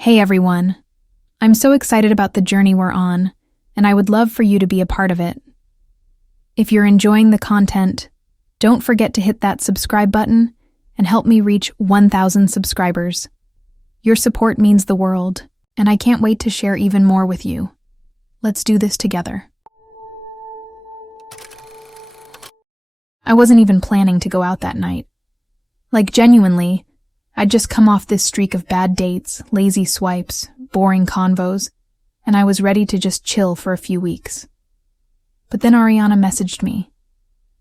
Hey everyone. I'm so excited about the journey we're on, and I would love for you to be a part of it. If you're enjoying the content, don't forget to hit that subscribe button and help me reach 1,000 subscribers. Your support means the world, and I can't wait to share even more with you. Let's do this together. I wasn't even planning to go out that night. Like, genuinely, I'd just come off this streak of bad dates, lazy swipes, boring convos, and I was ready to just chill for a few weeks. But then Ariana messaged me,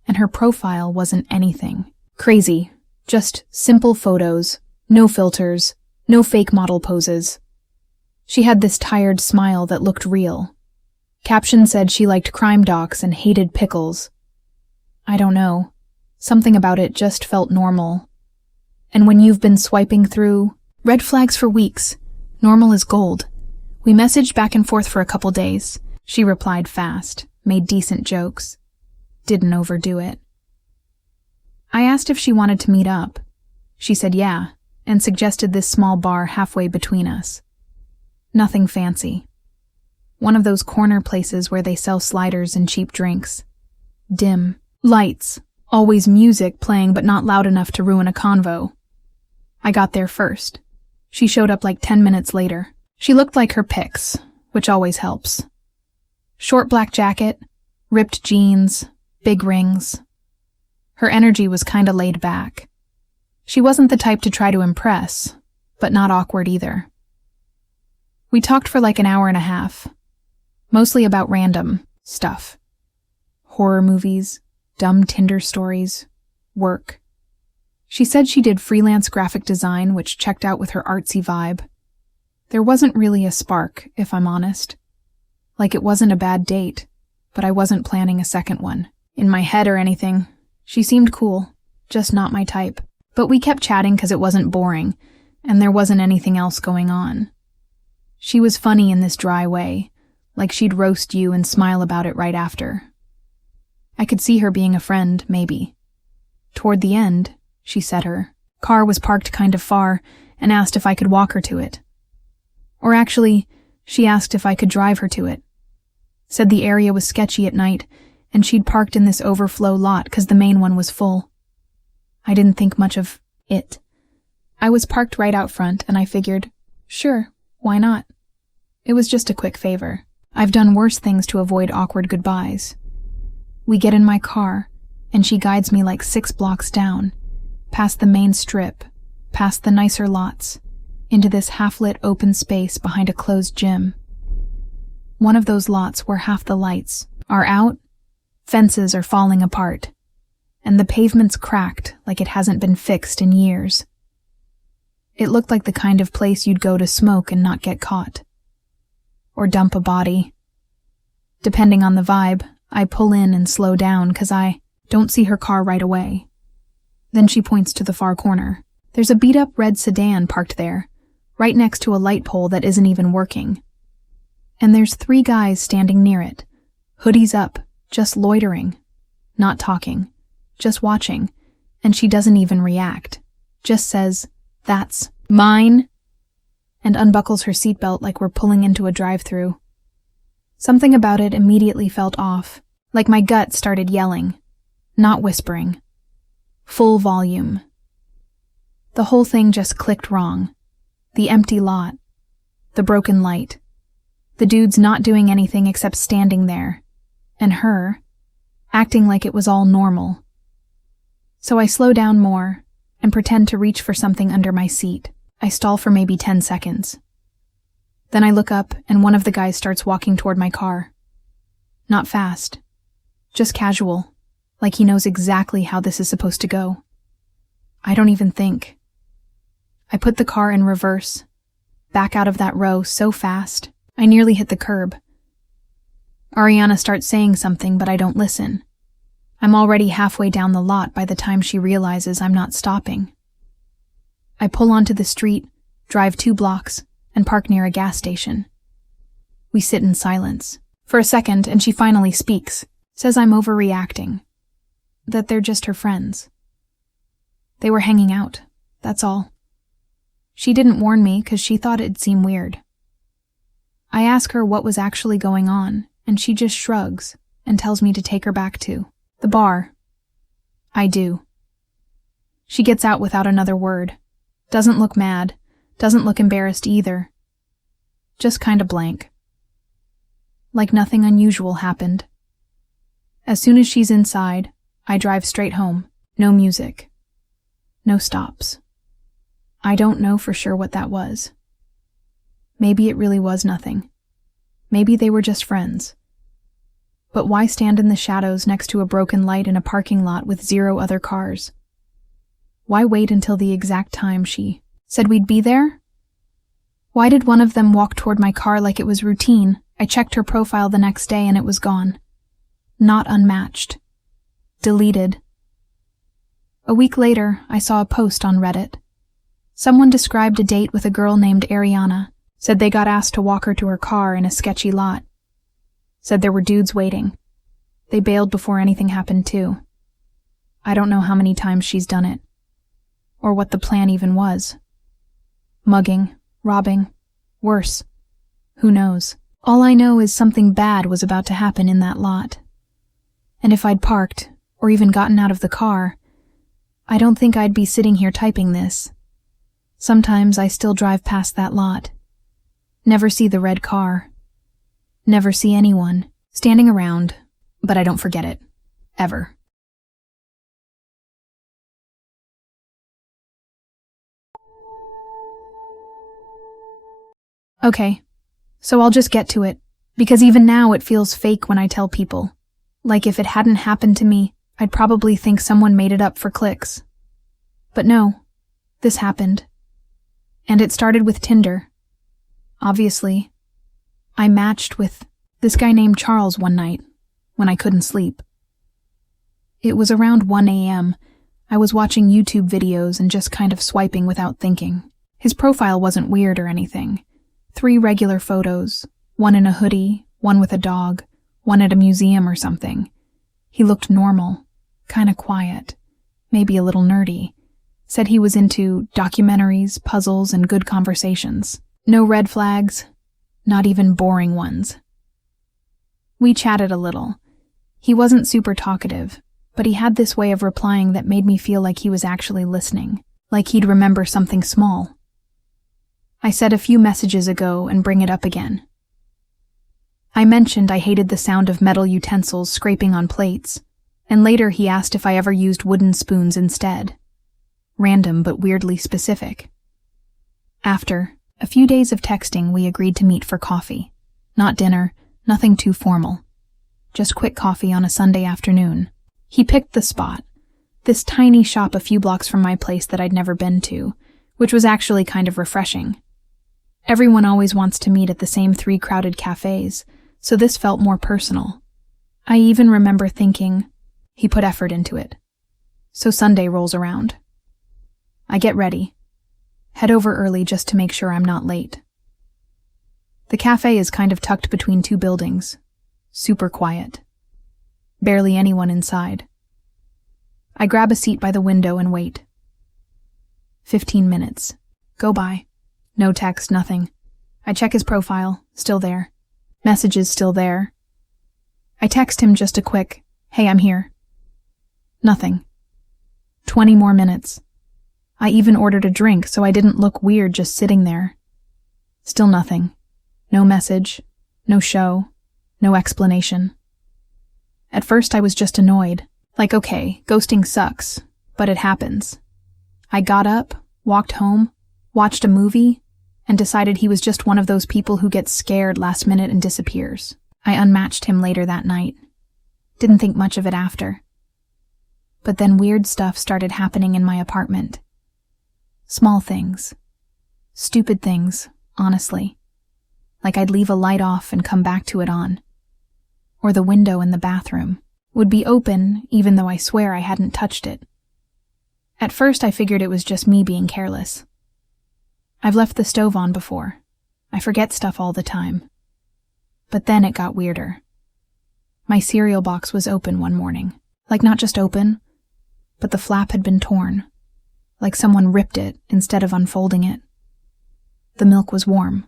and her profile wasn't anything crazy, just simple photos, no filters, no fake model poses. She had this tired smile that looked real. Caption said she liked crime docs and hated pickles. I don't know. Something about it just felt normal. And when you've been swiping through red flags for weeks, normal is gold. We messaged back and forth for a couple days. She replied fast, made decent jokes. Didn't overdo it. I asked if she wanted to meet up. She said yeah, and suggested this small bar halfway between us. Nothing fancy. One of those corner places where they sell sliders and cheap drinks. Dim. Lights. Always music playing but not loud enough to ruin a convo. I got there first. She showed up like 10 minutes later. She looked like her pics, which always helps. Short black jacket, ripped jeans, big rings. Her energy was kinda laid back. She wasn't the type to try to impress, but not awkward either. We talked for like an hour and a half, mostly about random stuff. Horror movies, dumb Tinder stories, work. She said she did freelance graphic design, which checked out with her artsy vibe. There wasn't really a spark, if I'm honest. Like, it wasn't a bad date, but I wasn't planning a second one. In my head or anything, she seemed cool, just not my type. But we kept chatting because it wasn't boring, and there wasn't anything else going on. She was funny in this dry way, like she'd roast you and smile about it right after. I could see her being a friend, maybe. Toward the end, she said her car was parked kind of far and asked if I could walk her to it. Or actually, she asked if I could drive her to it. Said the area was sketchy at night, and she'd parked in this overflow lot because the main one was full. I didn't think much of it. I was parked right out front, and I figured, sure, why not? It was just a quick favor. I've done worse things to avoid awkward goodbyes. We get in my car, and she guides me like 6 blocks down, past the main strip, past the nicer lots, into this half-lit open space behind a closed gym. One of those lots where half the lights are out, fences are falling apart, and the pavement's cracked like it hasn't been fixed in years. It looked like the kind of place you'd go to smoke and not get caught. Or dump a body. Depending on the vibe, I pull in and slow down because I don't see her car right away. Then she points to the far corner. There's a beat-up red sedan parked there, right next to a light pole that isn't even working. And there's 3 guys standing near it, hoodies up, just loitering, not talking, just watching, and she doesn't even react, just says, "That's mine," and unbuckles her seatbelt like we're pulling into a drive-thru. Something about it immediately felt off, like my gut started yelling, not whispering. Full volume. The whole thing just clicked wrong. The empty lot. The broken light. The dudes not doing anything except standing there. And her, acting like it was all normal. So I slow down more and pretend to reach for something under my seat. I stall for maybe 10 seconds. Then I look up and one of the guys starts walking toward my car. Not fast. Just casual. Like he knows exactly how this is supposed to go. I don't even think. I put the car in reverse, back out of that row so fast, I nearly hit the curb. Ariana starts saying something, but I don't listen. I'm already halfway down the lot by the time she realizes I'm not stopping. I pull onto the street, drive 2 blocks, and park near a gas station. We sit in silence. For a second, and she finally speaks, says I'm overreacting. That they're just her friends. They were hanging out, that's all. She didn't warn me because she thought it'd seem weird. I ask her what was actually going on, and she just shrugs and tells me to take her back to the bar. I do. She gets out without another word. Doesn't look mad, doesn't look embarrassed either. Just kinda blank. Like nothing unusual happened. As soon as she's inside, I drive straight home. No music. No stops. I don't know for sure what that was. Maybe it really was nothing. Maybe they were just friends. But why stand in the shadows next to a broken light in a parking lot with 0 other cars? Why wait until the exact time she said we'd be there? Why did one of them walk toward my car like it was routine? I checked her profile the next day and it was gone. Not unmatched. Deleted. A week later, I saw a post on Reddit. Someone described a date with a girl named Ariana, said they got asked to walk her to her car in a sketchy lot. Said there were dudes waiting. They bailed before anything happened too. I don't know how many times she's done it. Or what the plan even was. Mugging, robbing, worse. Who knows? All I know is something bad was about to happen in that lot. And if I'd parked, or even gotten out of the car, I don't think I'd be sitting here typing this. Sometimes I still drive past that lot. Never see the red car. Never see anyone standing around, but I don't forget it. Ever. Okay, so I'll just get to it, because even now it feels fake when I tell people. Like if it hadn't happened to me, I'd probably think someone made it up for clicks. But no, this happened. And it started with Tinder. Obviously, I matched with this guy named Charles one night, when I couldn't sleep. It was around 1 a.m. I was watching YouTube videos and just kind of swiping without thinking. His profile wasn't weird or anything. 3 regular photos, one in a hoodie, one with a dog, one at a museum or something. He looked normal, kinda quiet, maybe a little nerdy. Said he was into documentaries, puzzles, and good conversations. No red flags, not even boring ones. We chatted a little. He wasn't super talkative, but he had this way of replying that made me feel like he was actually listening, like he'd remember something small. I said a few messages ago and bring it up again. I mentioned I hated the sound of metal utensils scraping on plates, and later he asked if I ever used wooden spoons instead. Random but weirdly specific. After a few days of texting, we agreed to meet for coffee. Not dinner, nothing too formal. Just quick coffee on a Sunday afternoon. He picked the spot, this tiny shop a few blocks from my place that I'd never been to, which was actually kind of refreshing. Everyone always wants to meet at the same 3 crowded cafes, so this felt more personal. I even remember thinking, he put effort into it. So Sunday rolls around. I get ready. Head over early just to make sure I'm not late. The cafe is kind of tucked between 2 buildings. Super quiet. Barely anyone inside. I grab a seat by the window and wait. 15 minutes. Go by. No text, nothing. I check his profile. Still there. Messages still there. I text him just a quick, "Hey, I'm here." Nothing. 20 more minutes. I even ordered a drink so I didn't look weird just sitting there. Still nothing. No message. No show. No explanation. At first I was just annoyed. Like, okay, ghosting sucks, but it happens. I got up, walked home, watched a movie, and decided he was just one of those people who gets scared last minute and disappears. I unmatched him later that night. Didn't think much of it after. But then weird stuff started happening in my apartment. Small things. Stupid things, honestly. Like I'd leave a light off and come back to it on. Or the window in the bathroom would be open even though I swear I hadn't touched it. At first I figured it was just me being careless. I've left the stove on before. I forget stuff all the time. But then it got weirder. My cereal box was open one morning. Like not just open, but the flap had been torn. Like someone ripped it instead of unfolding it. The milk was warm,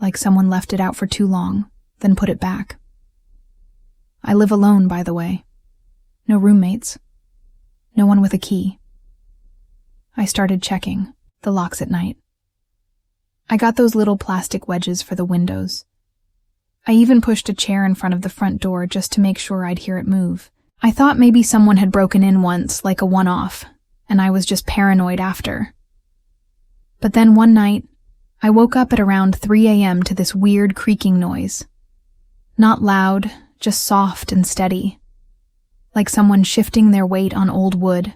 like someone left it out for too long, then put it back. I live alone, by the way. No roommates. No one with a key. I started checking the locks at night. I got those little plastic wedges for the windows. I even pushed a chair in front of the front door just to make sure I'd hear it move. I thought maybe someone had broken in once, like a one-off, and I was just paranoid after. But then one night, I woke up at around 3 a.m. to this weird creaking noise. Not loud, just soft and steady, like someone shifting their weight on old wood.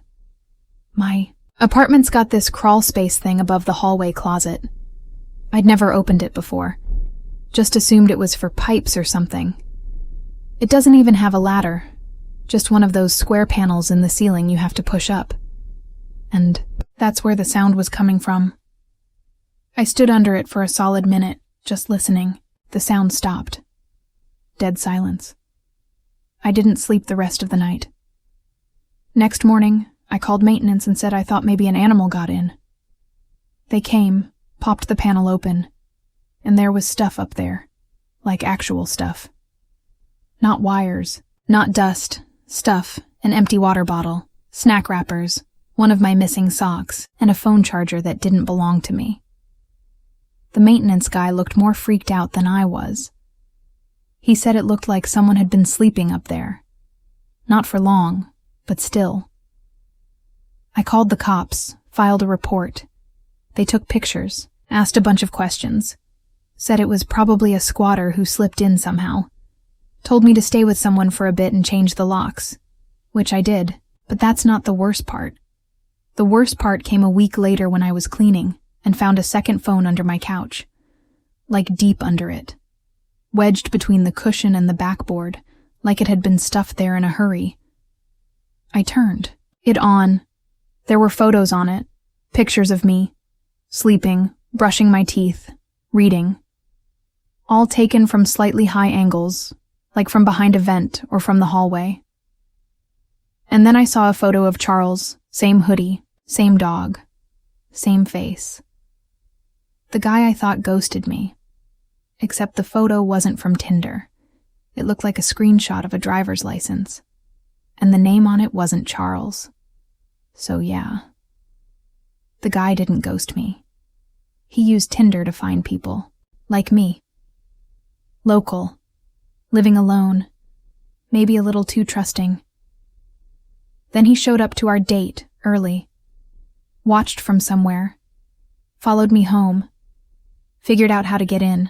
My apartment's got this crawl space thing above the hallway closet. I'd never opened it before. Just assumed it was for pipes or something. It doesn't even have a ladder, just one of those square panels in the ceiling you have to push up. And that's where the sound was coming from. I stood under it for a solid minute, just listening. The sound stopped. Dead silence. I didn't sleep the rest of the night. Next morning, I called maintenance and said I thought maybe an animal got in. They came, popped the panel open, and there was stuff up there, like actual stuff. Not wires, not dust, stuff, an empty water bottle, snack wrappers, one of my missing socks, and a phone charger that didn't belong to me. The maintenance guy looked more freaked out than I was. He said it looked like someone had been sleeping up there. Not for long, but still. I called the cops, filed a report. They took pictures, asked a bunch of questions, said it was probably a squatter who slipped in somehow, told me to stay with someone for a bit and change the locks, which I did, but that's not the worst part. The worst part came a week later when I was cleaning and found a second phone under my couch, like deep under it, wedged between the cushion and the backboard, like it had been stuffed there in a hurry. I turned it on. There were photos on it, pictures of me, sleeping, brushing my teeth, reading, all taken from slightly high angles, like from behind a vent or from the hallway. And then I saw a photo of Charles, same hoodie, same dog, same face. The guy I thought ghosted me, except the photo wasn't from Tinder. It looked like a screenshot of a driver's license, and the name on it wasn't Charles. So yeah, the guy didn't ghost me. He used Tinder to find people, like me. Local, living alone, maybe a little too trusting. Then he showed up to our date early, watched from somewhere, followed me home, figured out how to get in,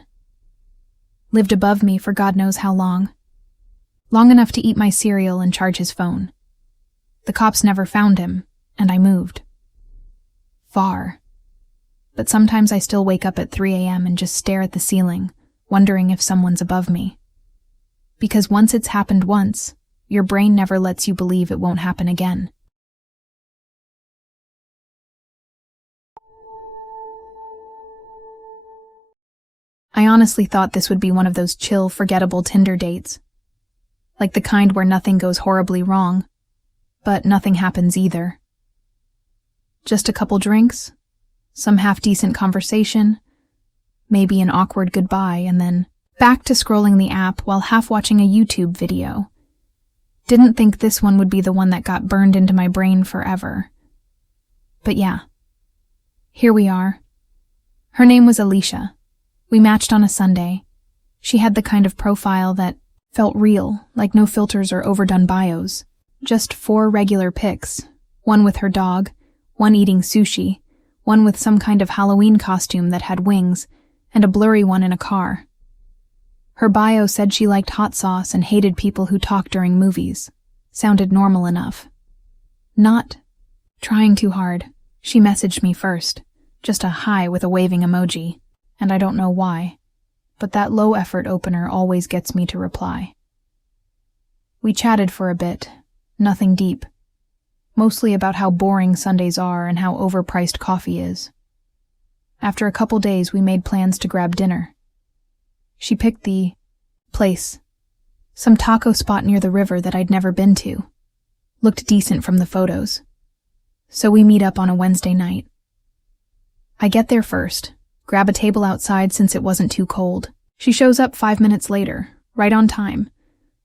lived above me for God knows how long enough to eat my cereal and charge his phone. The cops never found him, and I moved. Far. But sometimes I still wake up at 3 a.m. and just stare at the ceiling, wondering if someone's above me. Because once it's happened once, your brain never lets you believe it won't happen again. I honestly thought this would be one of those chill, forgettable Tinder dates. Like the kind where nothing goes horribly wrong, but nothing happens either. Just a couple drinks, some half-decent conversation, maybe an awkward goodbye, and then back to scrolling the app while half-watching a YouTube video. Didn't think this one would be the one that got burned into my brain forever. But yeah, here we are. Her name was Alicia. We matched on a Sunday. She had the kind of profile that felt real, like no filters or overdone bios. Just 4 regular pics, one with her dog, one eating sushi, one with some kind of Halloween costume that had wings, and a blurry one in a car. Her bio said she liked hot sauce and hated people who talk during movies. Sounded normal enough. Not trying too hard. She messaged me first, just a hi with a waving emoji, and I don't know why, but that low-effort opener always gets me to reply. We chatted for a bit, nothing deep, mostly about how boring Sundays are and how overpriced coffee is. After a couple days, we made plans to grab dinner. She picked the place, some taco spot near the river that I'd never been to. Looked decent from the photos. So we meet up on a Wednesday night. I get there first, grab a table outside since it wasn't too cold. She shows up 5 minutes later, right on time,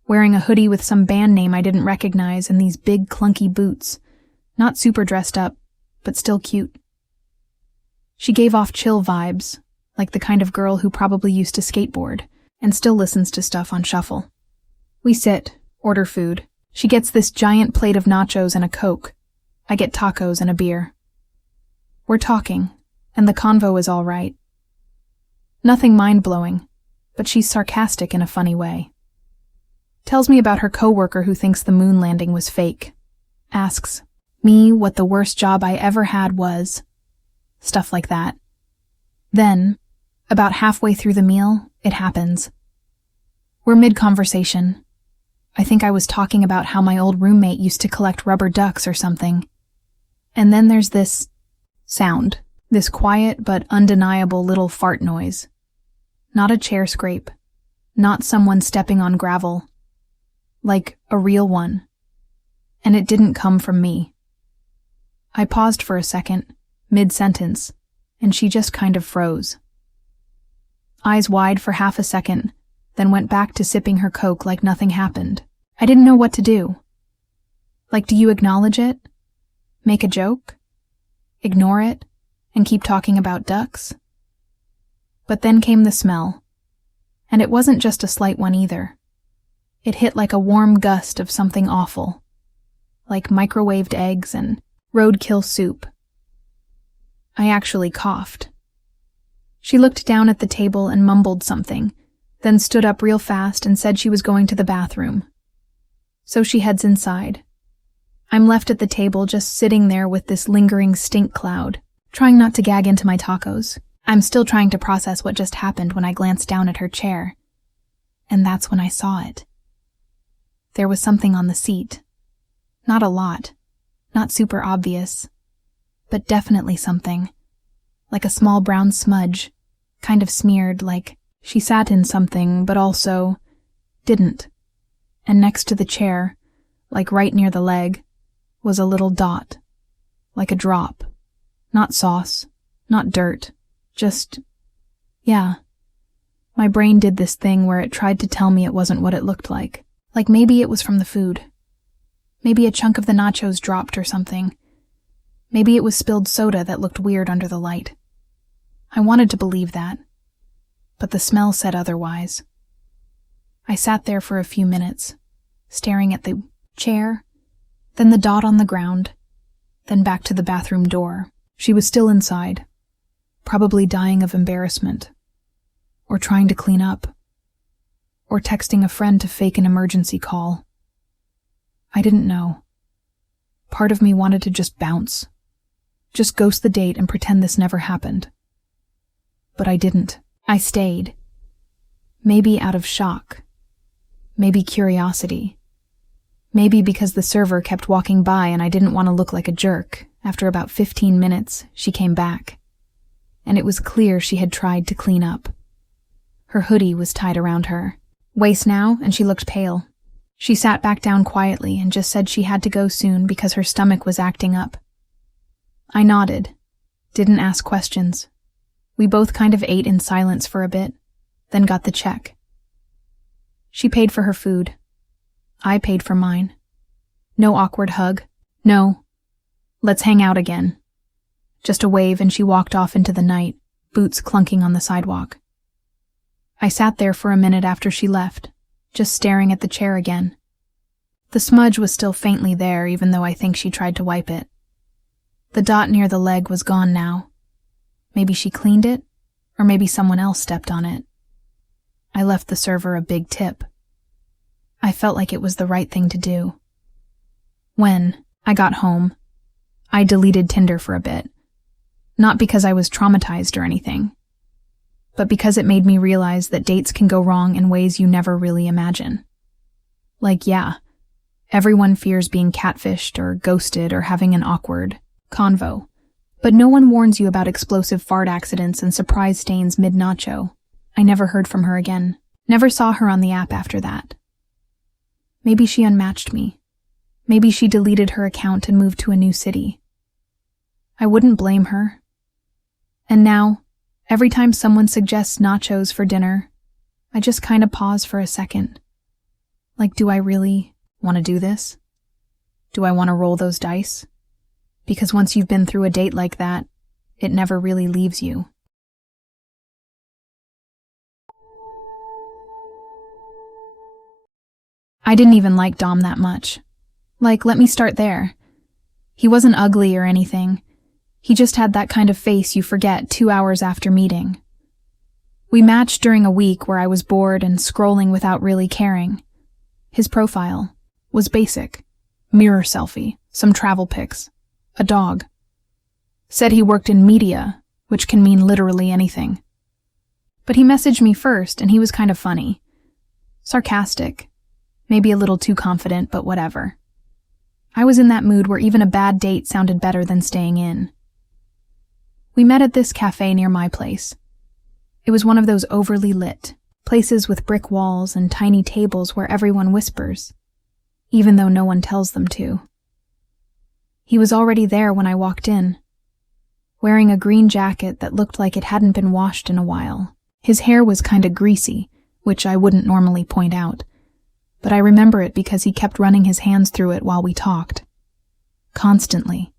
wearing a hoodie with some band name I didn't recognize and these big clunky boots. Not super dressed up, but still cute. She gave off chill vibes, like the kind of girl who probably used to skateboard and still listens to stuff on shuffle. We sit, order food. She gets this giant plate of nachos and a Coke. I get tacos and a beer. We're talking, and the convo is all right. Nothing mind-blowing, but she's sarcastic in a funny way. Tells me about her coworker who thinks the moon landing was fake. Asks me what the worst job I ever had was. Stuff like that. Then, about halfway through the meal, it happens. We're mid-conversation. I think I was talking about how my old roommate used to collect rubber ducks or something. And then there's this sound, this quiet but undeniable little fart noise. Not a chair scrape, not someone stepping on gravel. Like a real one. And it didn't come from me. I paused for a second, mid-sentence, and she just kind of froze. Eyes wide for half a second, then went back to sipping her Coke like nothing happened. I didn't know what to do. Like, do you acknowledge it? Make a joke? Ignore it? And keep talking about ducks? But then came the smell. And it wasn't just a slight one either. It hit like a warm gust of something awful. Like microwaved eggs and roadkill soup. I actually coughed. She looked down at the table and mumbled something, then stood up real fast and said she was going to the bathroom. So she heads inside. I'm left at the table just sitting there with this lingering stink cloud, trying not to gag into my tacos. I'm still trying to process what just happened when I glanced down at her chair. And that's when I saw it. There was something on the seat. Not a lot. Not super obvious. But definitely something. Like a small brown smudge. Kind of smeared, like she sat in something, but also didn't. And next to the chair, like right near the leg, was a little dot. Like a drop. Not sauce. Not dirt. Just, yeah. My brain did this thing where it tried to tell me it wasn't what it looked like. Like maybe it was from the food. Maybe a chunk of the nachos dropped or something. Maybe it was spilled soda that looked weird under the light. I wanted to believe that. But the smell said otherwise. I sat there for a few minutes, staring at the chair, then the dot on the ground, then back to the bathroom door. She was still inside, probably dying of embarrassment, or trying to clean up, or texting a friend to fake an emergency call. I didn't know. Part of me wanted to just bounce, just ghost the date and pretend this never happened. But I didn't. I stayed. Maybe out of shock. Maybe curiosity. Maybe because the server kept walking by and I didn't want to look like a jerk. After about 15 minutes, she came back. And it was clear she had tried to clean up. Her hoodie was tied around her waist now, and she looked pale. She sat back down quietly and just said she had to go soon because her stomach was acting up. I nodded. Didn't ask questions. We both kind of ate in silence for a bit, then got the check. She paid for her food. I paid for mine. No awkward hug. No. Let's hang out again. Just a wave and she walked off into the night, boots clunking on the sidewalk. I sat there for a minute after she left, just staring at the chair again. The smudge was still faintly there, even though I think she tried to wipe it. The dot near the leg was gone now. Maybe she cleaned it, or maybe someone else stepped on it. I left the server a big tip. I felt like it was the right thing to do. When I got home, I deleted Tinder for a bit. Not because I was traumatized or anything, but because it made me realize that dates can go wrong in ways you never really imagine. Like, yeah, everyone fears being catfished or ghosted or having an awkward convo, but no one warns you about explosive fart accidents and surprise stains mid-nacho. I never heard from her again. Never saw her on the app after that. Maybe she unmatched me. Maybe she deleted her account and moved to a new city. I wouldn't blame her. And now, Every time someone suggests nachos for dinner, I just kind of pause for a second. Like, do I really want to do this? Do I want to roll those dice? Because once you've been through a date like that, it never really leaves you. I didn't even like Dom that much. Like, let me start there. He wasn't ugly or anything. He just had that kind of face you forget 2 hours after meeting. We matched during a week where I was bored and scrolling without really caring. His profile was basic. Mirror selfie, some travel pics, a dog. Said he worked in media, which can mean literally anything. But he messaged me first, and he was kind of funny. Sarcastic. Maybe a little too confident, but whatever. I was in that mood where even a bad date sounded better than staying in. We met at this cafe near my place. It was one of those overly lit places with brick walls and tiny tables where everyone whispers, even though no one tells them to. He was already there when I walked in, wearing a green jacket that looked like it hadn't been washed in a while. His hair was kinda greasy, which I wouldn't normally point out, but I remember it because he kept running his hands through it while we talked. Constantly.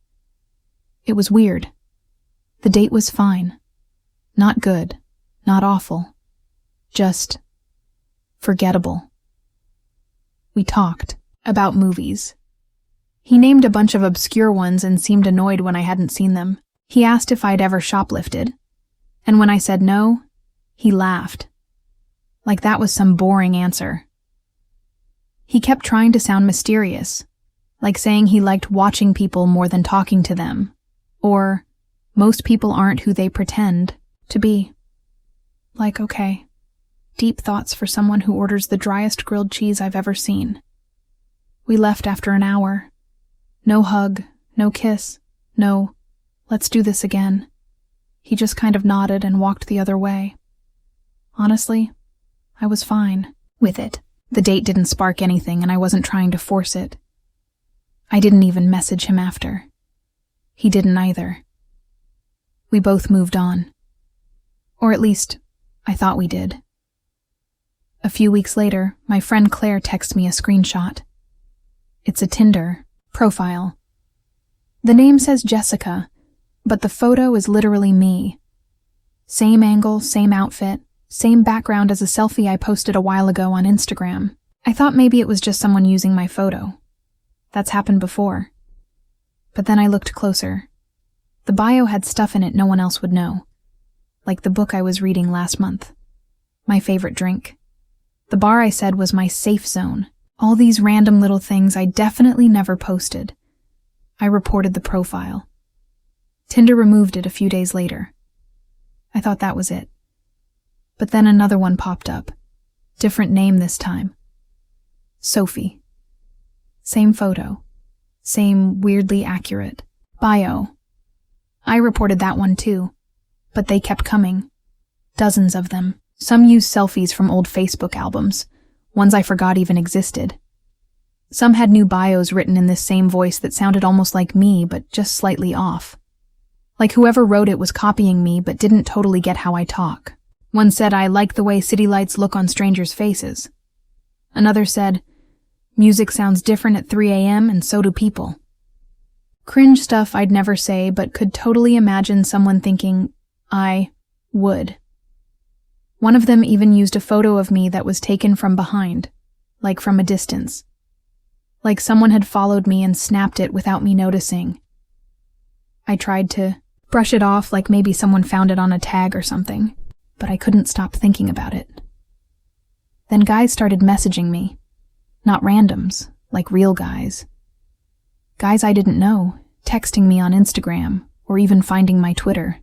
It was weird. The date was fine. Not good. Not awful. Just forgettable. We talked about movies. He named a bunch of obscure ones and seemed annoyed when I hadn't seen them. He asked if I'd ever shoplifted, and when I said no, he laughed. Like that was some boring answer. He kept trying to sound mysterious, like saying he liked watching people more than talking to them, or most people aren't who they pretend to be. Like, okay, deep thoughts for someone who orders the driest grilled cheese I've ever seen. We left after an hour. No hug, no kiss, no, let's do this again. He just kind of nodded and walked the other way. Honestly, I was fine with it. The date didn't spark anything, and I wasn't trying to force it. I didn't even message him after. He didn't either. We both moved on. Or at least, I thought we did. A few weeks later, my friend Claire texted me a screenshot. It's a Tinder profile. The name says Jessica, but the photo is literally me. Same angle, same outfit, same background as a selfie I posted a while ago on Instagram. I thought maybe it was just someone using my photo. That's happened before. But then I looked closer. The bio had stuff in it no one else would know. Like the book I was reading last month. My favorite drink. The bar I said was my safe zone. All these random little things I definitely never posted. I reported the profile. Tinder removed it a few days later. I thought that was it. But then another one popped up. Different name this time. Sophie. Same photo. Same weirdly accurate bio. I reported that one too, but they kept coming. Dozens of them. Some used selfies from old Facebook albums, ones I forgot even existed. Some had new bios written in this same voice that sounded almost like me, but just slightly off. Like whoever wrote it was copying me, but didn't totally get how I talk. One said I like the way city lights look on strangers' faces. Another said, music sounds different at 3 a.m. and so do people. Cringe stuff I'd never say, but could totally imagine someone thinking I would. One of them even used a photo of me that was taken from behind, like from a distance. Like someone had followed me and snapped it without me noticing. I tried to brush it off like maybe someone found it on a tag or something, but I couldn't stop thinking about it. Then guys started messaging me. Not randoms, like real guys. Guys I didn't know, texting me on Instagram, or even finding my Twitter.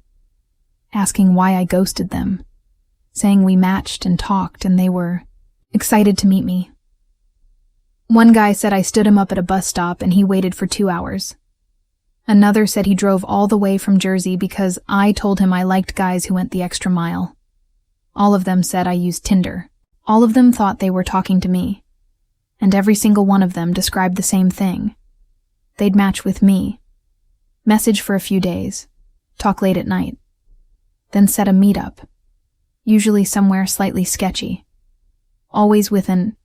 Asking why I ghosted them. Saying we matched and talked and they were excited to meet me. One guy said I stood him up at a bus stop and he waited for 2 hours. Another said he drove all the way from Jersey because I told him I liked guys who went the extra mile. All of them said I used Tinder. All of them thought they were talking to me. And every single one of them described the same thing. They'd match with me. Message for a few days. Talk late at night. then set a meetup, usually somewhere slightly sketchy, always with an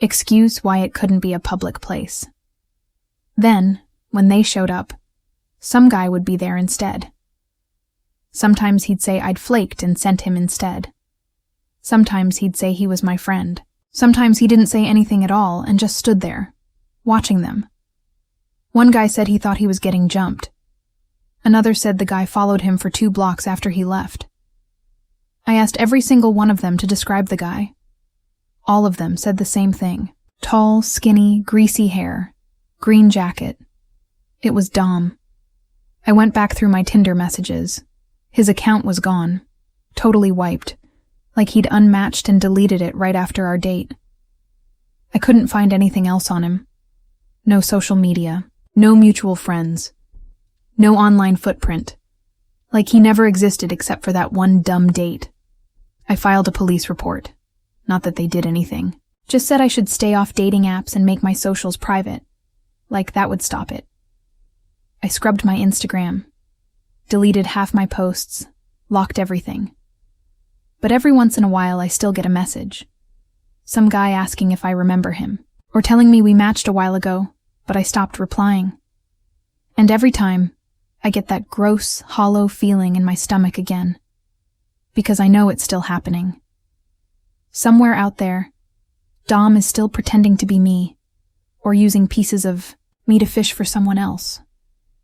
excuse why it couldn't be a public place. Then, when they showed up, some guy would be there instead. Sometimes he'd say I'd flaked and sent him instead. Sometimes he'd say he was my friend. Sometimes he didn't say anything at all and just stood there, watching them. One guy said he thought he was getting jumped. Another said the guy followed him for 2 blocks after he left. I asked every single one of them to describe the guy. All of them said the same thing. Tall, skinny, greasy hair, green jacket. It was Dom. I went back through my Tinder messages. His account was gone, totally wiped, like he'd unmatched and deleted it right after our date. I couldn't find anything else on him. No social media, no mutual friends, no online footprint. Like he never existed except for that one dumb date. I filed a police report. Not that they did anything. Just said I should stay off dating apps and make my socials private. Like that would stop it. I scrubbed my Instagram, deleted half my posts, locked everything. But every once in a while I still get a message. Some guy asking if I remember him, or telling me we matched a while ago, but I stopped replying. And every time, I get that gross, hollow feeling in my stomach again. Because I know it's still happening. Somewhere out there, Dom is still pretending to be me, or using pieces of me to fish for someone else.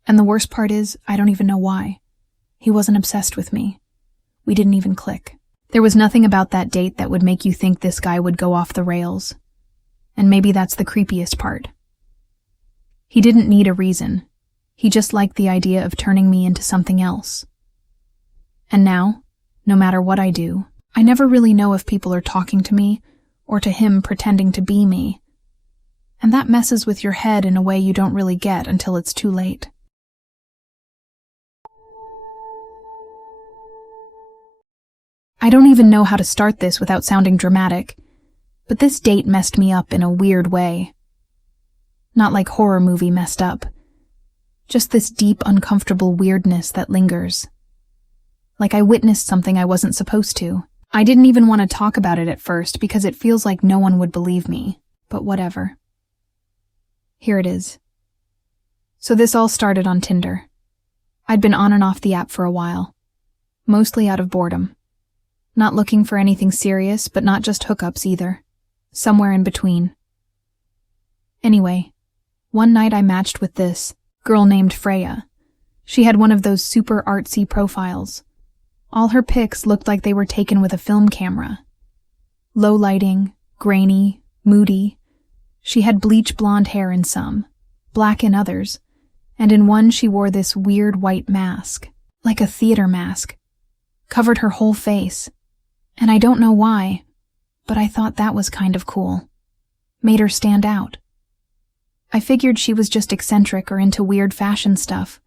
And the worst part is, I don't even know why. He wasn't obsessed with me. We didn't even click. There was nothing about that date that would make you think this guy would go off the rails. And maybe that's the creepiest part. He didn't need a reason. He just liked the idea of turning me into something else. And now, no matter what I do, I never really know if people are talking to me or to him pretending to be me. And that messes with your head in a way you don't really get until it's too late. I don't even know how to start this without sounding dramatic, but this date messed me up in a weird way. Not like horror movie messed up. Just this deep, uncomfortable weirdness that lingers. Like I witnessed something I wasn't supposed to. I didn't even want to talk about it at first because it feels like no one would believe me, but whatever. Here it is. So this all started on Tinder. I'd been on and off the app for a while, mostly out of boredom. Not looking for anything serious, but not just hookups either. Somewhere in between. Anyway, one night I matched with this girl named Freya. She had one of those super artsy profiles. All her pics looked like they were taken with a film camera. Low lighting, grainy, moody. She had bleach blonde hair in some, black in others, and in one she wore this weird white mask, like a theater mask. Covered her whole face. And I don't know why, but I thought that was kind of cool. Made her stand out. I figured she was just eccentric or into weird fashion stuff.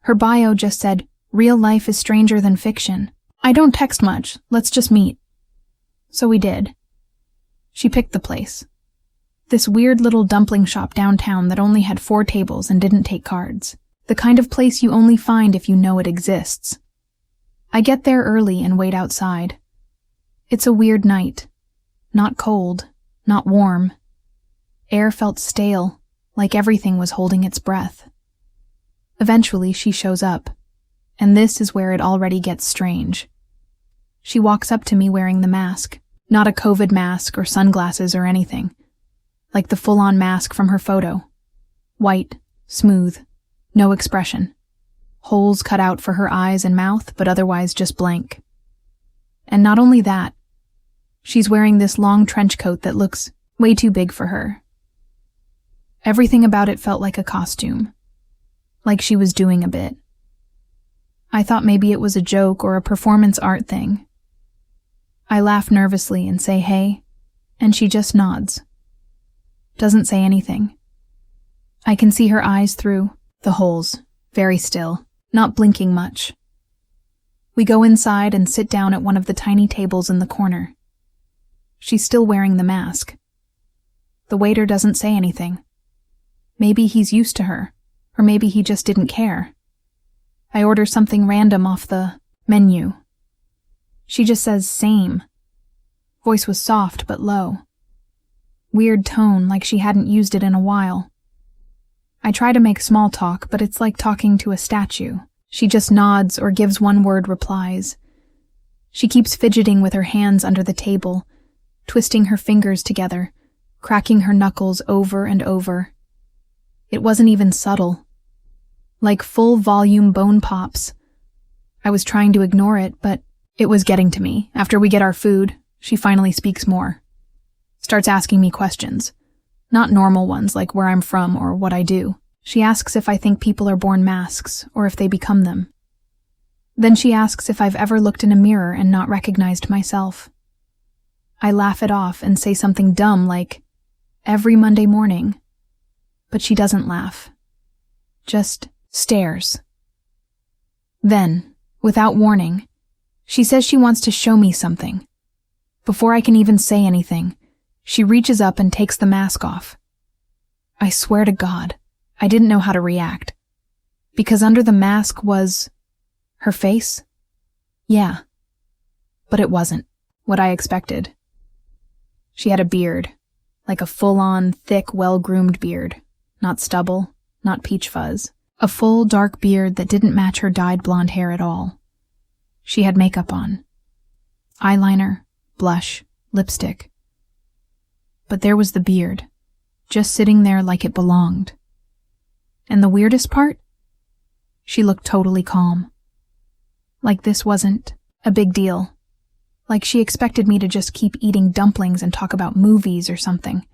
Her bio just said, "Real life is stranger than fiction. I don't text much, let's just meet." So we did. She picked the place. This weird little dumpling shop downtown that only had 4 tables and didn't take cards. The kind of place you only find if you know it exists. I get there early and wait outside. It's a weird night. Not cold, not warm. Air felt stale, like everything was holding its breath. Eventually, she shows up, and this is where it already gets strange. She walks up to me wearing the mask, not a COVID mask or sunglasses or anything, like the full-on mask from her photo. White, smooth, no expression. Holes cut out for her eyes and mouth, but otherwise just blank. And not only that, she's wearing this long trench coat that looks way too big for her. Everything about it felt like a costume. Like she was doing a bit. I thought maybe it was a joke or a performance art thing. I laugh nervously and say hey, and she just nods. Doesn't say anything. I can see her eyes through the holes, very still, not blinking much. We go inside and sit down at one of the tiny tables in the corner. She's still wearing the mask. The waiter doesn't say anything. Maybe he's used to her, or maybe he just didn't care. I order something random off the menu. She just says, same. Voice was soft but low. Weird tone, like she hadn't used it in a while. I try to make small talk, but it's like talking to a statue. She just nods or gives one-word replies. She keeps fidgeting with her hands under the table, twisting her fingers together, cracking her knuckles over and over. It wasn't even subtle. Like full-volume bone pops. I was trying to ignore it, but it was getting to me. After we get our food, she finally speaks more. Starts asking me questions. Not normal ones like where I'm from or what I do. She asks if I think people are born masks or if they become them. Then she asks if I've ever looked in a mirror and not recognized myself. I laugh it off and say something dumb like, every Monday morning. But she doesn't laugh. Just stares. Then, without warning, she says she wants to show me something. Before I can even say anything, she reaches up and takes the mask off. I swear to God, I didn't know how to react. Because under the mask was her face? Yeah. But it wasn't what I expected. She had a beard, like a full-on, thick, well-groomed beard. Not stubble, not peach fuzz. A full, dark beard that didn't match her dyed blonde hair at all. She had makeup on. Eyeliner, blush, lipstick. But there was the beard, just sitting there like it belonged. And the weirdest part? She looked totally calm. Like this wasn't a big deal. Like she expected me to just keep eating dumplings and talk about movies or something.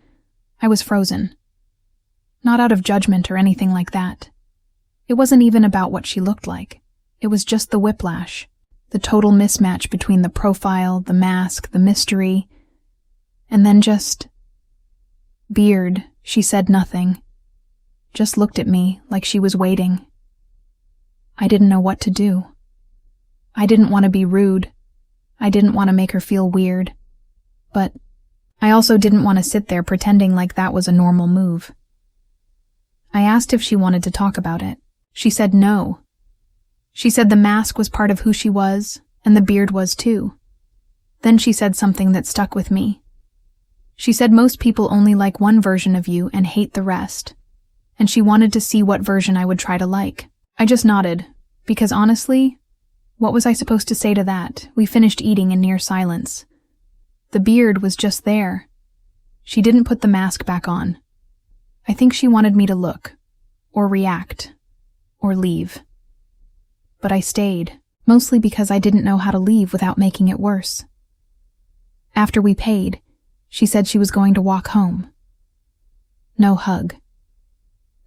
I was frozen. Not out of judgment or anything like that. It wasn't even about what she looked like. It was just the whiplash, the total mismatch between the profile, the mask, the mystery, and then just beard. She said nothing. Just looked at me like she was waiting. I didn't know what to do. I didn't want to be rude. I didn't want to make her feel weird. But I also didn't want to sit there pretending like that was a normal move. I asked if she wanted to talk about it. She said no. She said the mask was part of who she was, and the beard was too. Then she said something that stuck with me. She said most people only like one version of you and hate the rest, and she wanted to see what version I would try to like. I just nodded, because honestly, what was I supposed to say to that? We finished eating in near silence. The beard was just there. She didn't put the mask back on. I think she wanted me to look, or react, or leave. But I stayed, mostly because I didn't know how to leave without making it worse. After we paid, she said she was going to walk home. No hug.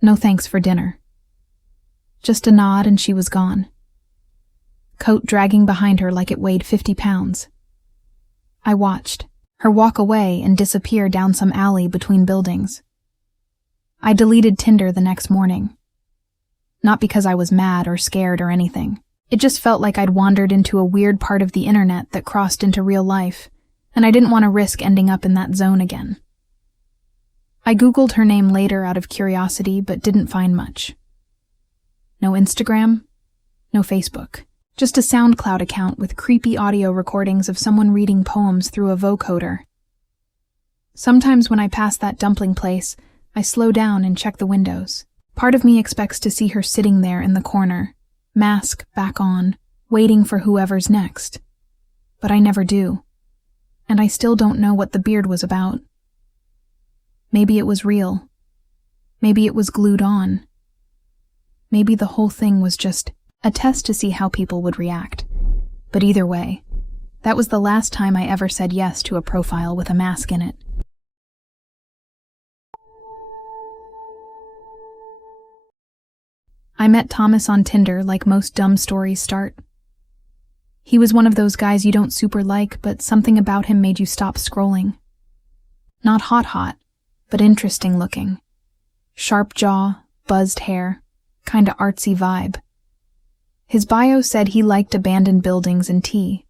No thanks for dinner. Just a nod and she was gone. Coat dragging behind her like it weighed 50 pounds. I watched her walk away and disappear down some alley between buildings. I deleted Tinder the next morning. Not because I was mad or scared or anything. It just felt like I'd wandered into a weird part of the internet that crossed into real life, and I didn't want to risk ending up in that zone again. I Googled her name later out of curiosity, but didn't find much. No Instagram, no Facebook. Just a SoundCloud account with creepy audio recordings of someone reading poems through a vocoder. Sometimes when I pass that dumpling place, I slow down and check the windows. Part of me expects to see her sitting there in the corner, mask back on, waiting for whoever's next. But I never do. And I still don't know what the beard was about. Maybe it was real. Maybe it was glued on. Maybe the whole thing was just a test to see how people would react. But either way, that was the last time I ever said yes to a profile with a mask in it. I met Thomas on Tinder like most dumb stories start. He was one of those guys you don't super like, but something about him made you stop scrolling. Not hot, but interesting looking. Sharp jaw, buzzed hair, kinda artsy vibe. His bio said he liked abandoned buildings and tea,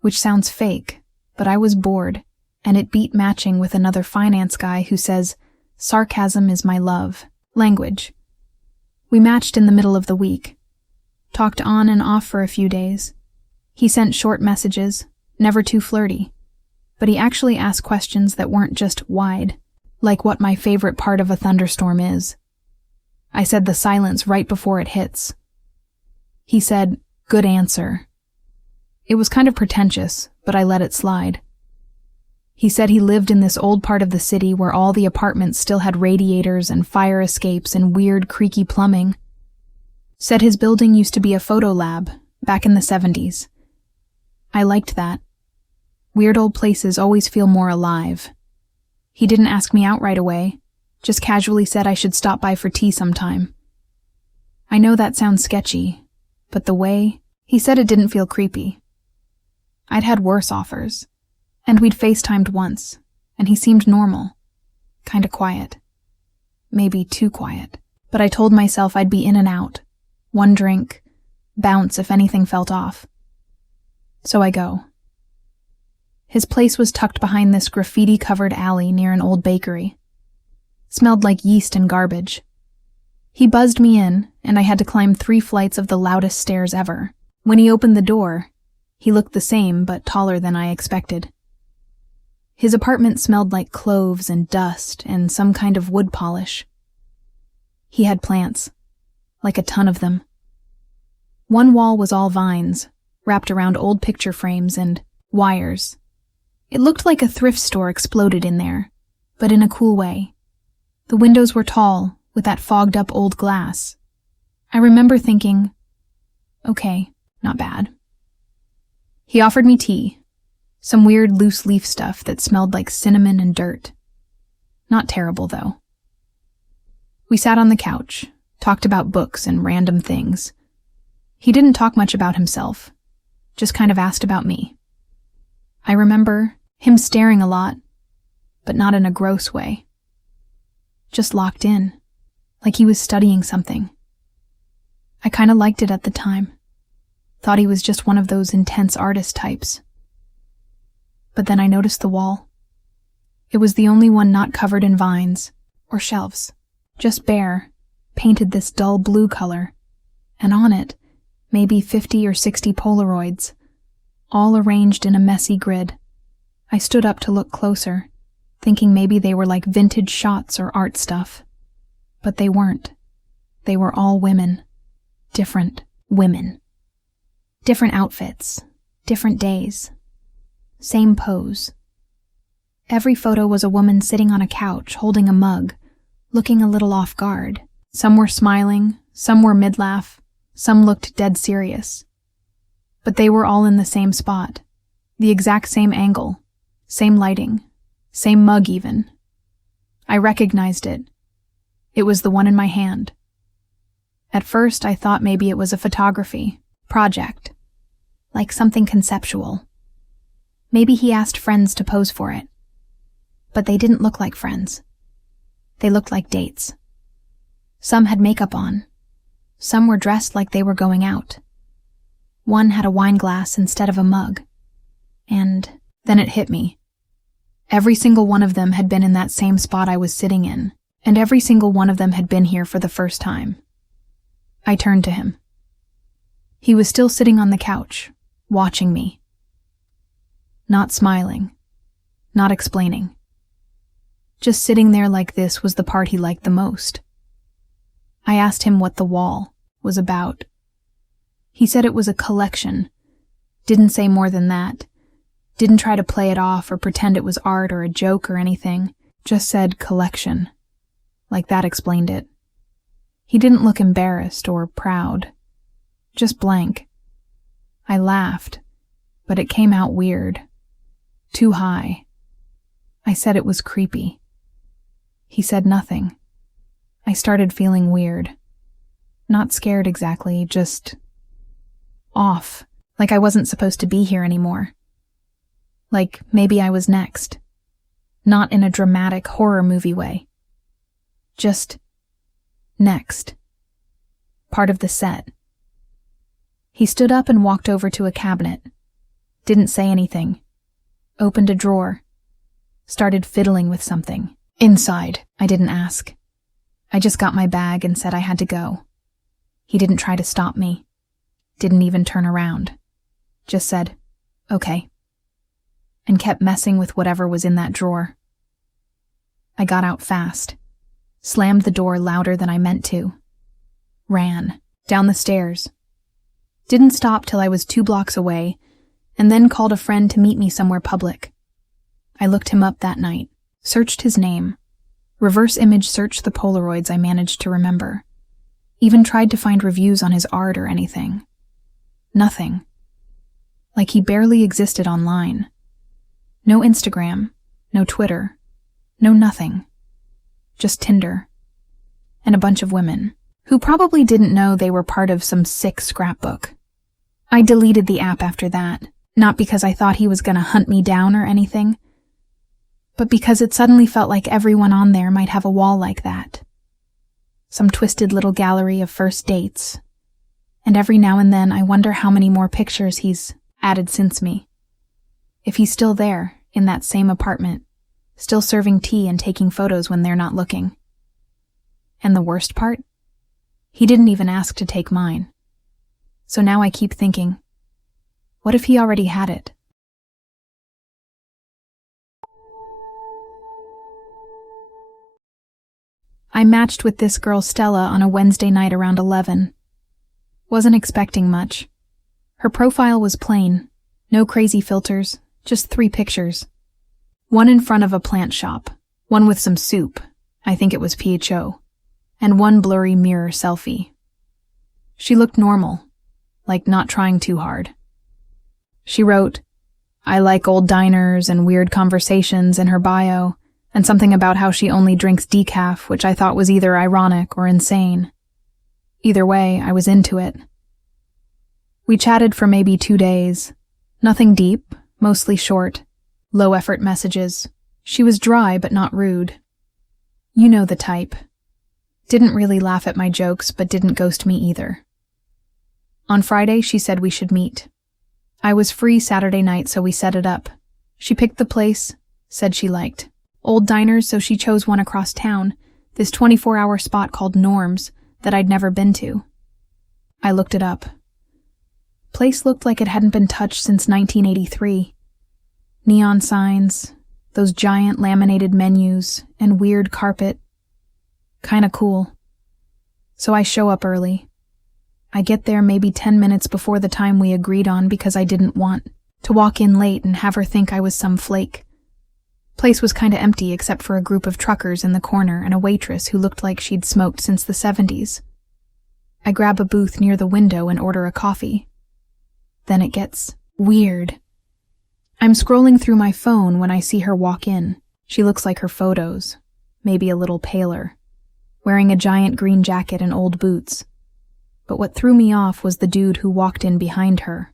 which sounds fake, but I was bored, and it beat matching with another finance guy who says, "Sarcasm is my love language." We matched in the middle of the week. Talked on and off for a few days. He sent short messages, never too flirty. But he actually asked questions that weren't just wide, like what my favorite part of a thunderstorm is. I said the silence right before it hits. He said, "Good answer." It was kind of pretentious, but I let it slide. He said he lived in this old part of the city where all the apartments still had radiators and fire escapes and weird, creaky plumbing. Said his building used to be a photo lab, back in the 70s. I liked that. Weird old places always feel more alive. He didn't ask me out right away, just casually said I should stop by for tea sometime. I know that sounds sketchy, but the way he said it didn't feel creepy. I'd had worse offers, and we'd FaceTimed once, and he seemed normal, kinda quiet. Maybe too quiet, but I told myself I'd be in and out, one drink, bounce if anything felt off. So I go. His place was tucked behind this graffiti-covered alley near an old bakery. Smelled like yeast and garbage. He buzzed me in, and I had to climb 3 flights of the loudest stairs ever. When he opened the door, he looked the same but taller than I expected. His apartment smelled like cloves and dust and some kind of wood polish. He had plants, like a ton of them. One wall was all vines, wrapped around old picture frames and wires. It looked like a thrift store exploded in there, but in a cool way. The windows were tall, with that fogged-up old glass. I remember thinking, okay, not bad. He offered me tea, some weird loose-leaf stuff that smelled like cinnamon and dirt. Not terrible, though. We sat on the couch, talked about books and random things. He didn't talk much about himself, just kind of asked about me. I remember him staring a lot, but not in a gross way. Just locked in, like he was studying something. I kind of liked it at the time. Thought he was just one of those intense artist types. But then I noticed the wall. It was the only one not covered in vines or shelves, just bare, painted this dull blue color, and on it, maybe 50 or 60 Polaroids, all arranged in a messy grid. I stood up to look closer, thinking maybe they were like vintage shots or art stuff. But they weren't. They were all women. Different women. Different outfits. Different days. Same pose. Every photo was a woman sitting on a couch holding a mug, looking a little off guard. Some were smiling, some were mid-laugh, some looked dead serious. But they were all in the same spot, the exact same angle, same lighting, same mug even. I recognized it. It was the one in my hand. At first, I thought maybe it was a photography project, like something conceptual. Maybe he asked friends to pose for it. But they didn't look like friends. They looked like dates. Some had makeup on. Some were dressed like they were going out. One had a wine glass instead of a mug. And then it hit me. Every single one of them had been in that same spot I was sitting in, and every single one of them had been here for the first time. I turned to him. He was still sitting on the couch, watching me. Not smiling. Not explaining. Just sitting there like this was the part he liked the most. I asked him what the wall was about. He said it was a collection. Didn't say more than that. Didn't try to play it off or pretend it was art or a joke or anything. Just said collection. Like that explained it. He didn't look embarrassed or proud. Just blank. I laughed, but it came out weird. Too high. I said it was creepy. He said nothing. I started feeling weird. Not scared exactly, just off, like I wasn't supposed to be here anymore. Like maybe I was next. Not in a dramatic horror movie way. Just next. Part of the set. He stood up and walked over to a cabinet. Didn't say anything. Opened a drawer. Started fiddling with something. Inside, I didn't ask. I just got my bag and said I had to go. He didn't try to stop me. Didn't even turn around. Just said, okay. and kept messing with whatever was in that drawer. I got out fast, slammed the door louder than I meant to, ran down the stairs, didn't stop till I was 2 blocks away, and then called a friend to meet me somewhere public. I looked him up that night, searched his name, reverse image searched the Polaroids I managed to remember, even tried to find reviews on his art or anything. Nothing. Like he barely existed online. No Instagram, no Twitter, no nothing. Just Tinder. And a bunch of women, who probably didn't know they were part of some sick scrapbook. I deleted the app after that, not because I thought he was gonna hunt me down or anything, but because it suddenly felt like everyone on there might have a wall like that. Some twisted little gallery of first dates. And every now and then I wonder how many more pictures he's added since me. If he's still there, in that same apartment, still serving tea and taking photos when they're not looking. And the worst part? He didn't even ask to take mine. So now I keep thinking, what if he already had it? I matched with this girl Stella on a Wednesday night around 11. Wasn't expecting much. Her profile was plain, no crazy filters, just 3 pictures. One in front of a plant shop, one with some soup, I think it was PHO, and one blurry mirror selfie. She looked normal, like not trying too hard. She wrote, "I like old diners and weird conversations" in her bio, and something about how she only drinks decaf, which I thought was either ironic or insane. Either way, I was into it. We chatted for maybe 2 days. Nothing deep, mostly short, low-effort messages. She was dry but not rude. You know the type. Didn't really laugh at my jokes, but didn't ghost me either. On Friday, she said we should meet. I was free Saturday night, so we set it up. She picked the place, said she liked old diners, so she chose one across town, this 24-hour spot called Norm's that I'd never been to. I looked it up. Place looked like it hadn't been touched since 1983. Neon signs, those giant laminated menus, and weird carpet. Kinda cool. So I show up early. I get there maybe 10 minutes before the time we agreed on because I didn't want to walk in late and have her think I was some flake. Place was kinda empty except for a group of truckers in the corner and a waitress who looked like she'd smoked since the 70s. I grab a booth near the window and order a coffee. Then it gets weird. I'm scrolling through my phone when I see her walk in. She looks like her photos, maybe a little paler, wearing a giant green jacket and old boots. But what threw me off was the dude who walked in behind her.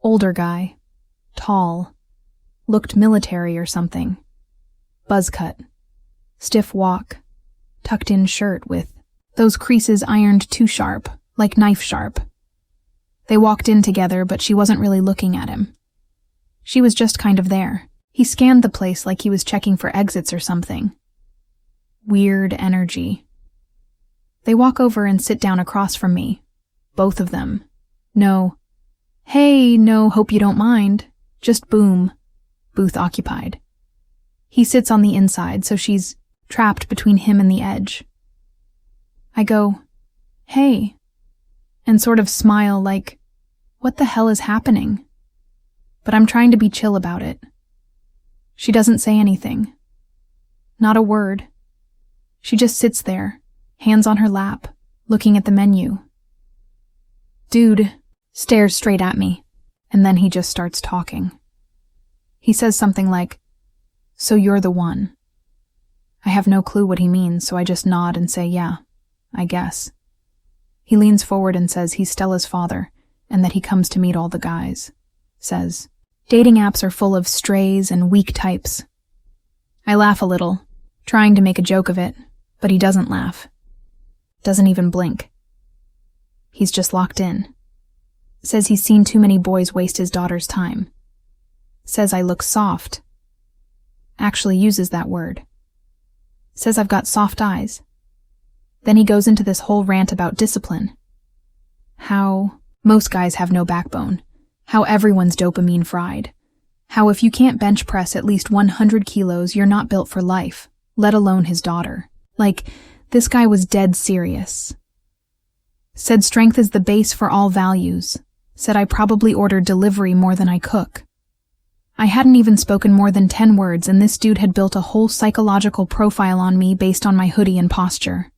Older guy. Tall. Looked military or something. Buzz cut. Stiff walk. Tucked in shirt with those creases ironed too sharp, like knife sharp. They walked in together, but she wasn't really looking at him. She was just kind of there. He scanned the place like he was checking for exits or something. Weird energy. They walk over and sit down across from me. Both of them. No. Hey, no, hope you don't mind. Just boom. Booth occupied. He sits on the inside, so she's trapped between him and the edge. I go, hey, and sort of smile like, what the hell is happening? But I'm trying to be chill about it. She doesn't say anything. Not a word. She just sits there, hands on her lap, looking at the menu. Dude stares straight at me, and then he just starts talking. He says something like, "So you're the one." I have no clue what he means, so I just nod and say, yeah, I guess. He leans forward and says he's Stella's father, and that he comes to meet all the guys. Says, dating apps are full of strays and weak types. I laugh a little, trying to make a joke of it, but he doesn't laugh. Doesn't even blink. He's just locked in. Says he's seen too many boys waste his daughter's time. Says I look soft. Actually uses that word. Says I've got soft eyes. Then he goes into this whole rant about discipline. How most guys have no backbone. How everyone's dopamine fried. How if you can't bench press at least 100 kilos, you're not built for life, let alone his daughter. Like, this guy was dead serious. Said strength is the base for all values. Said I probably ordered delivery more than I cook. I hadn't even spoken more than 10 words, and this dude had built a whole psychological profile on me based on my hoodie and posture.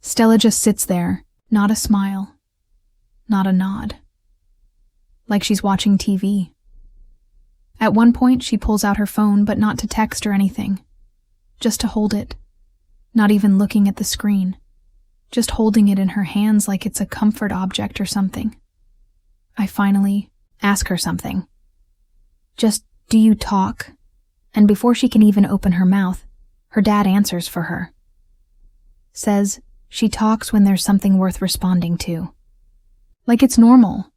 Stella just sits there, not a smile, not a nod. Like she's watching TV. At one point, she pulls out her phone, but not to text or anything. Just to hold it. Not even looking at the screen. Just holding it in her hands like it's a comfort object or something. I finally ask her something. Just, do you talk? And before she can even open her mouth, her dad answers for her. Says she talks when there's something worth responding to. Like it's normal.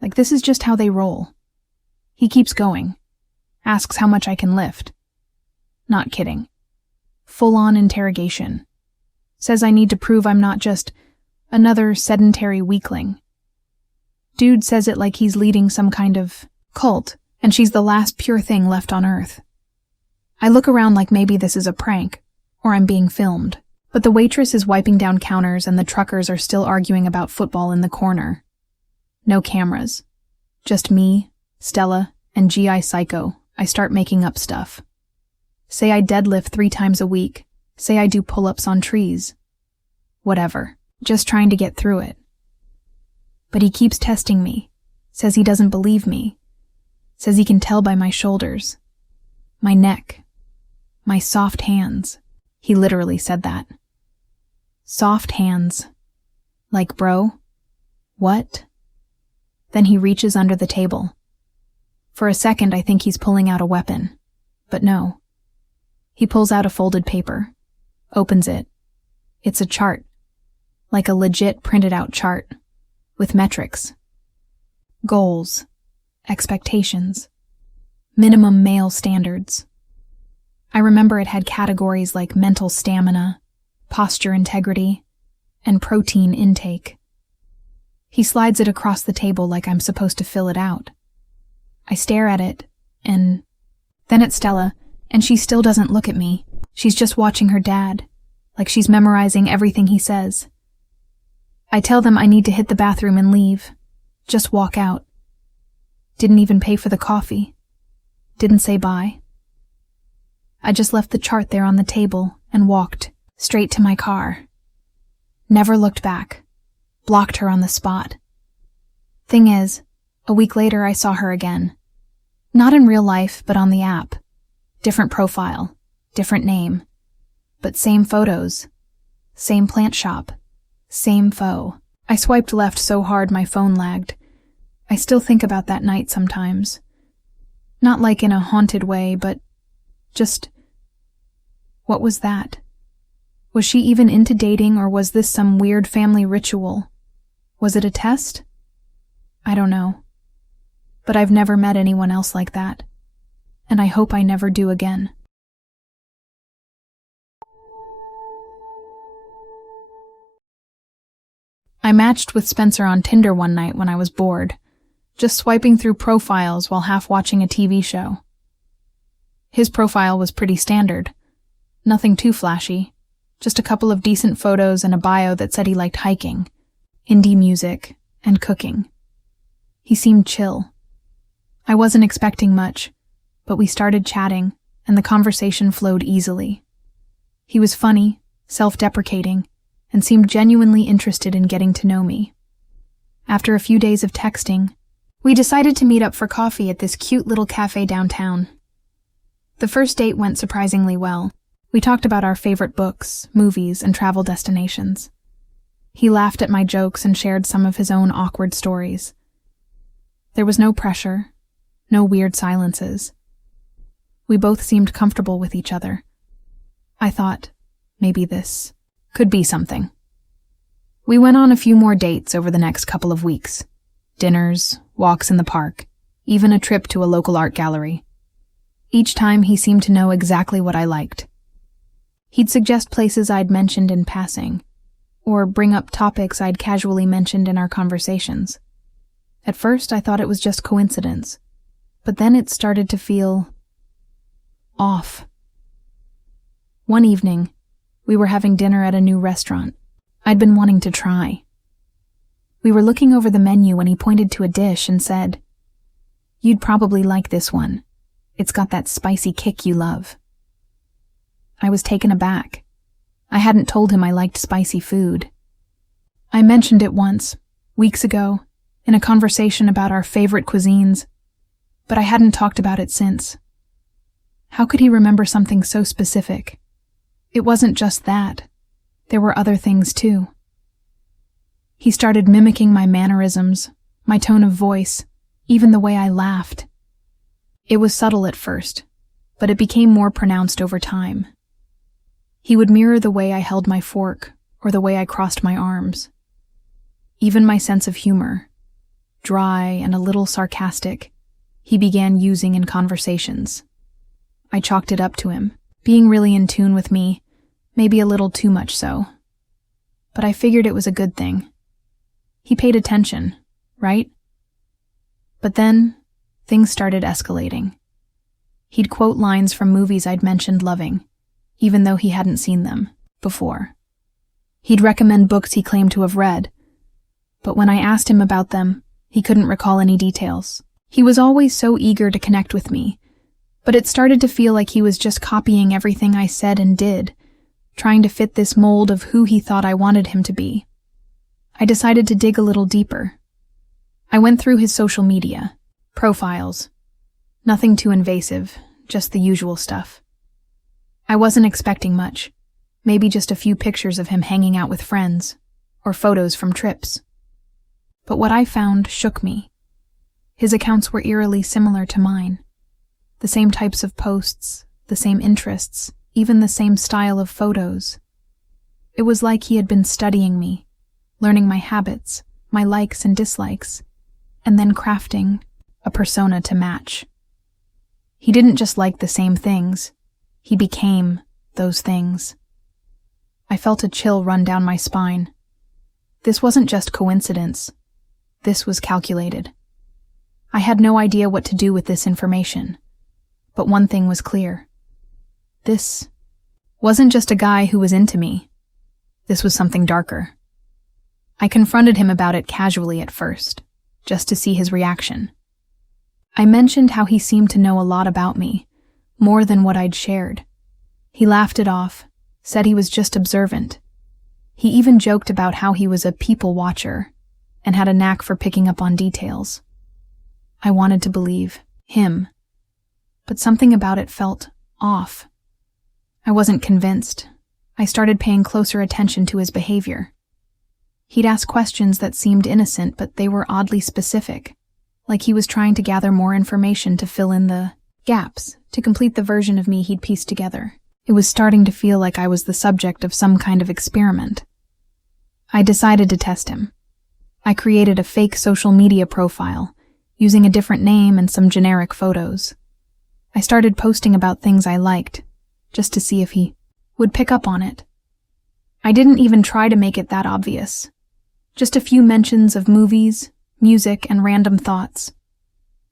Like this is just how they roll. He keeps going. Asks how much I can lift. Not kidding. Full-on interrogation. Says I need to prove I'm not just another sedentary weakling. Dude says it like he's leading some kind of cult, and she's the last pure thing left on Earth. I look around like maybe this is a prank, or I'm being filmed, but the waitress is wiping down counters and the truckers are still arguing about football in the corner. No cameras. Just me, Stella, and GI Psycho. I start making up stuff. Say I deadlift 3 times a week. Say I do pull-ups on trees. Whatever. Just trying to get through it. But he keeps testing me. Says he doesn't believe me. Says he can tell by my shoulders. My neck. My soft hands. He literally said that. Soft hands. Like, bro? What? Then he reaches under the table. For a second, I think he's pulling out a weapon. But no. He pulls out a folded paper. Opens it. It's a chart. Like a legit printed out chart. With metrics. Goals. Expectations. Minimum male standards. I remember it had categories like mental stamina, posture integrity, and protein intake. He slides it across the table like I'm supposed to fill it out. I stare at it, and then at Stella, and she still doesn't look at me. She's just watching her dad, like she's memorizing everything he says. I tell them I need to hit the bathroom and leave. Just walk out. Didn't even pay for the coffee. Didn't say bye. I just left the chart there on the table and walked straight to my car. Never looked back. Blocked her on the spot. Thing is, a week later I saw her again. Not in real life, but on the app. Different profile, different name. But same photos. Same plant shop. Same foe. I swiped left so hard my phone lagged. I still think about that night sometimes. Not like in a haunted way, but just... What was that? Was she even into dating, or was this some weird family ritual? Was it a test? I don't know. But I've never met anyone else like that. And I hope I never do again. I matched with Spencer on Tinder one night when I was bored, just swiping through profiles while half watching a TV show. His profile was pretty standard. Nothing too flashy. Just a couple of decent photos and a bio that said he liked hiking, indie music, and cooking. He seemed chill. I wasn't expecting much, but we started chatting, and the conversation flowed easily. He was funny, self-deprecating, and seemed genuinely interested in getting to know me. After a few days of texting, we decided to meet up for coffee at this cute little cafe downtown. The first date went surprisingly well. We talked about our favorite books, movies, and travel destinations. He laughed at my jokes and shared some of his own awkward stories. There was no pressure, no weird silences. We both seemed comfortable with each other. I thought, maybe this could be something. We went on a few more dates over the next couple of weeks. Dinners, walks in the park, even a trip to a local art gallery. Each time he seemed to know exactly what I liked. He'd suggest places I'd mentioned in passing, or bring up topics I'd casually mentioned in our conversations. At first, I thought it was just coincidence, But then it started to feel off. One evening, we were having dinner at a new restaurant I'd been wanting to try. We were looking over the menu when he pointed to a dish and said, "You'd probably like this one. It's got that spicy kick you love." I was taken aback. I hadn't told him I liked spicy food. I mentioned it once, weeks ago, in a conversation about our favorite cuisines, but I hadn't talked about it since. How could he remember something so specific? It wasn't just that. There were other things too. He started mimicking my mannerisms, my tone of voice, even the way I laughed. It was subtle at first, but it became more pronounced over time. He would mirror the way I held my fork or the way I crossed my arms. Even my sense of humor, dry and a little sarcastic, he began using in conversations. I chalked it up to him, being really in tune with me, maybe a little too much so. But I figured it was a good thing. He paid attention, right? But then, things started escalating. He'd quote lines from movies I'd mentioned loving, even though he hadn't seen them before. He'd recommend books he claimed to have read, but when I asked him about them, he couldn't recall any details. He was always so eager to connect with me, but it started to feel like he was just copying everything I said and did, trying to fit this mold of who he thought I wanted him to be. I decided to dig a little deeper. I went through his social media, profiles. Nothing too invasive, just the usual stuff. I wasn't expecting much, maybe just a few pictures of him hanging out with friends, or photos from trips. But what I found shook me. His accounts were eerily similar to mine. The same types of posts, the same interests, even the same style of photos. It was like he had been studying me, learning my habits, my likes and dislikes, and then crafting a persona to match. He didn't just like the same things, he became those things. I felt a chill run down my spine. This wasn't just coincidence. This was calculated. I had no idea what to do with this information, but one thing was clear. This wasn't just a guy who was into me. This was something darker. I confronted him about it casually at first, just to see his reaction. I mentioned how he seemed to know a lot about me, more than what I'd shared. He laughed it off, said he was just observant. He even joked about how he was a people watcher and had a knack for picking up on details. I wanted to believe him, but something about it felt off. I wasn't convinced. I started paying closer attention to his behavior. He'd ask questions that seemed innocent, but they were oddly specific, like he was trying to gather more information to fill in the gaps, to complete the version of me he'd pieced together. It was starting to feel like I was the subject of some kind of experiment. I decided to test him. I created a fake social media profile, using a different name and some generic photos. I started posting about things I liked, just to see if he would pick up on it. I didn't even try to make it that obvious. Just a few mentions of movies, music, and random thoughts.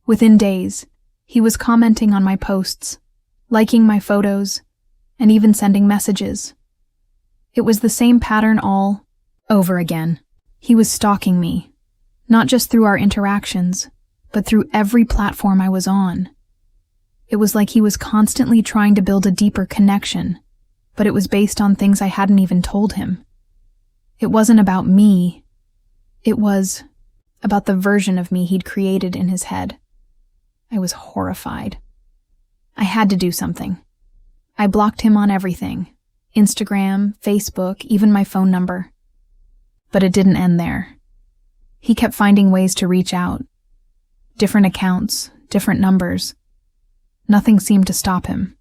Within days, he was commenting on my posts, liking my photos, and even sending messages. It was the same pattern all over again. He was stalking me, not just through our interactions, but through every platform I was on. It was like he was constantly trying to build a deeper connection, but it was based on things I hadn't even told him. It wasn't about me. It was about the version of me he'd created in his head. I was horrified. I had to do something. I blocked him on everything. Instagram, Facebook, even my phone number. But it didn't end there. He kept finding ways to reach out. Different accounts, different numbers. Nothing seemed to stop him.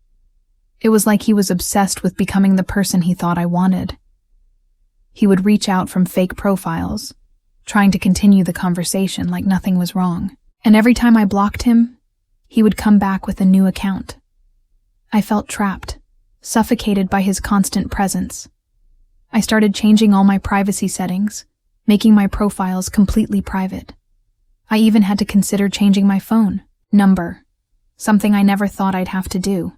It was like he was obsessed with becoming the person he thought I wanted. He would reach out from fake profiles, trying to continue the conversation like nothing was wrong. And every time I blocked him, he would come back with a new account. I felt trapped, suffocated by his constant presence. I started changing all my privacy settings, making my profiles completely private. I even had to consider changing my phone, Number. Something I never thought I'd have to do.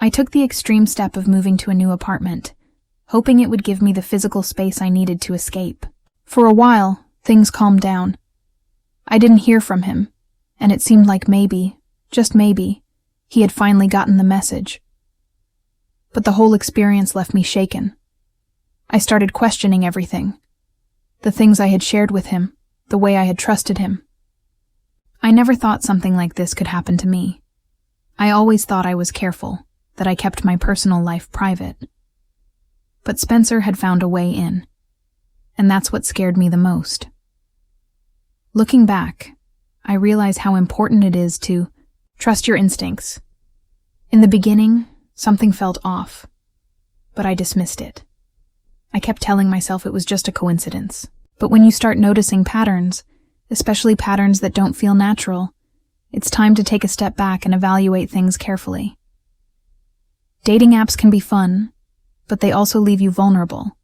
I took the extreme step of moving to a new apartment, hoping it would give me the physical space I needed to escape. For a while, things calmed down. I didn't hear from him, and it seemed like maybe, just maybe, he had finally gotten the message. But the whole experience left me shaken. I started questioning everything. The things I had shared with him, the way I had trusted him. I never thought something like this could happen to me. I always thought I was careful, that I kept my personal life private. But Spencer had found a way in, and that's what scared me the most. Looking back, I realize how important it is to trust your instincts. In the beginning, something felt off, but I dismissed it. I kept telling myself it was just a coincidence. But when you start noticing patterns, especially patterns that don't feel natural, it's time to take a step back and evaluate things carefully. Dating apps can be fun, but they also leave you vulnerable.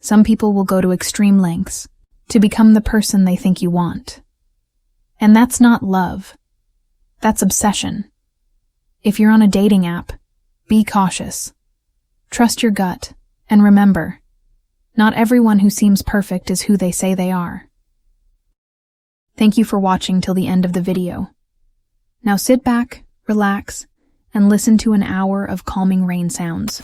Some people will go to extreme lengths to become the person they think you want. And that's not love. That's obsession. If you're on a dating app, be cautious. Trust your gut, and remember, not everyone who seems perfect is who they say they are. Thank you for watching till the end of the video. Now sit back, relax, and listen to an hour of calming rain sounds.